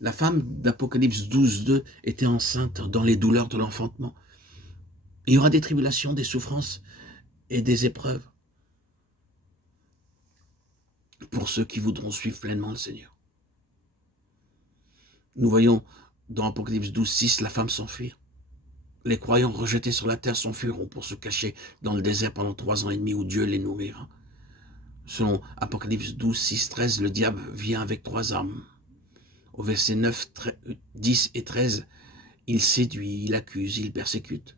La femme d'Apocalypse 12, 2 était enceinte dans les douleurs de l'enfantement. Il y aura des tribulations, des souffrances et des épreuves pour ceux qui voudront suivre pleinement le Seigneur. Nous voyons dans Apocalypse 12, 6 la femme s'enfuir. Les croyants rejetés sur la terre s'enfuiront pour se cacher dans le désert pendant 3 ans et demi où Dieu les nourrira. Selon Apocalypse 12, 6, 13, le diable vient avec 3 armes. Au verset 9, 10 et 13, il séduit, il accuse, il persécute.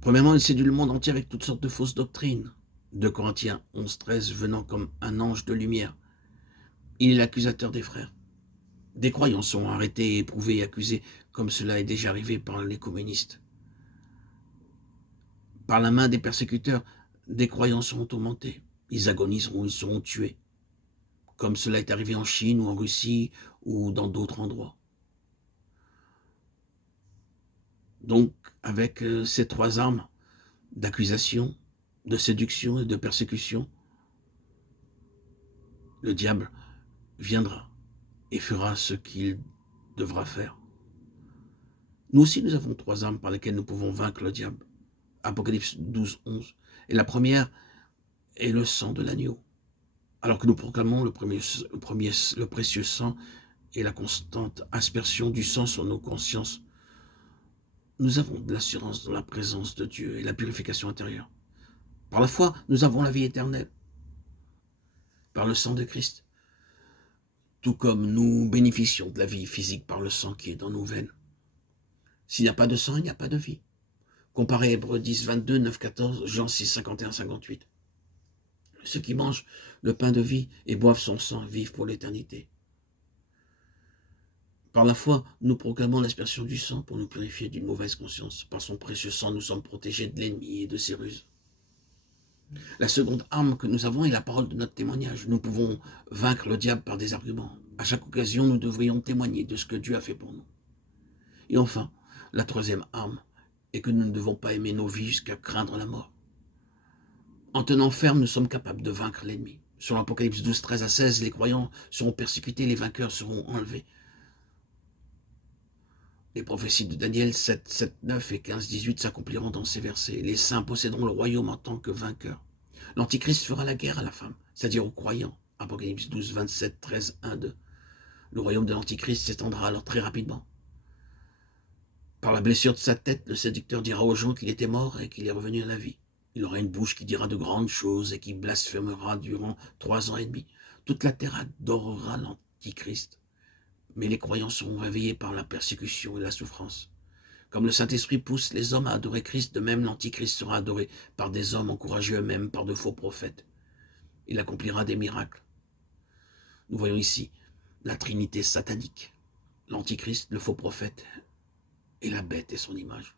Premièrement, il séduit le monde entier avec toutes sortes de fausses doctrines. 2 Corinthiens 11, 13, venant comme un ange de lumière. Il est l'accusateur des frères. Des croyants sont arrêtés, éprouvés et accusés, comme cela est déjà arrivé par les communistes. Par la main des persécuteurs, des croyants seront tourmentés. Ils agoniseront, ils seront tués, comme cela est arrivé en Chine ou en Russie ou dans d'autres endroits. Donc, avec ces 3 armes d'accusation, de séduction et de persécution, le diable viendra et fera ce qu'il devra faire. Nous aussi, nous avons 3 armes par lesquelles nous pouvons vaincre le diable. Apocalypse 12, 11. Et la première est le sang de l'agneau. Alors que nous proclamons le précieux sang et la constante aspersion du sang sur nos consciences, nous avons de l'assurance dans la présence de Dieu et la purification intérieure. Par la foi, nous avons la vie éternelle. Par le sang de Christ. Tout comme nous bénéficions de la vie physique par le sang qui est dans nos veines. S'il n'y a pas de sang, il n'y a pas de vie. Comparez Hébreux 10, 22, 9, 14, Jean 6, 51, 58. Ceux qui mangent le pain de vie et boivent son sang vivent pour l'éternité. Par la foi, nous proclamons l'aspersion du sang pour nous purifier d'une mauvaise conscience. Par son précieux sang, nous sommes protégés de l'ennemi et de ses ruses. La seconde arme que nous avons est la parole de notre témoignage. Nous pouvons vaincre le diable par des arguments. À chaque occasion, nous devrions témoigner de ce que Dieu a fait pour nous. Et enfin, la troisième arme est que nous ne devons pas aimer nos vies jusqu'à craindre la mort. En tenant ferme, nous sommes capables de vaincre l'ennemi. Sur l'Apocalypse 12, 13 à 16, les croyants seront persécutés, les vainqueurs seront enlevés. Les prophéties de Daniel 7, 7, 9 et 15, 18 s'accompliront dans ces versets. Les saints posséderont le royaume en tant que vainqueurs. L'Antichrist fera la guerre à la femme, c'est-à-dire aux croyants. Apocalypse 12, 27, 13, 1, 2. Le royaume de l'Antichrist s'étendra alors très rapidement. Par la blessure de sa tête, le séducteur dira aux gens qu'il était mort et qu'il est revenu à la vie. Il aura une bouche qui dira de grandes choses et qui blasphémera durant 3 ans et demi. Toute la terre adorera l'Antichrist. Mais les croyants seront réveillés par la persécution et la souffrance. Comme le Saint-Esprit pousse les hommes à adorer Christ, de même l'Antichrist sera adoré par des hommes encouragés eux-mêmes par de faux prophètes. Il accomplira des miracles. Nous voyons ici la Trinité satanique, l'Antichrist, le faux prophète et la bête et son image.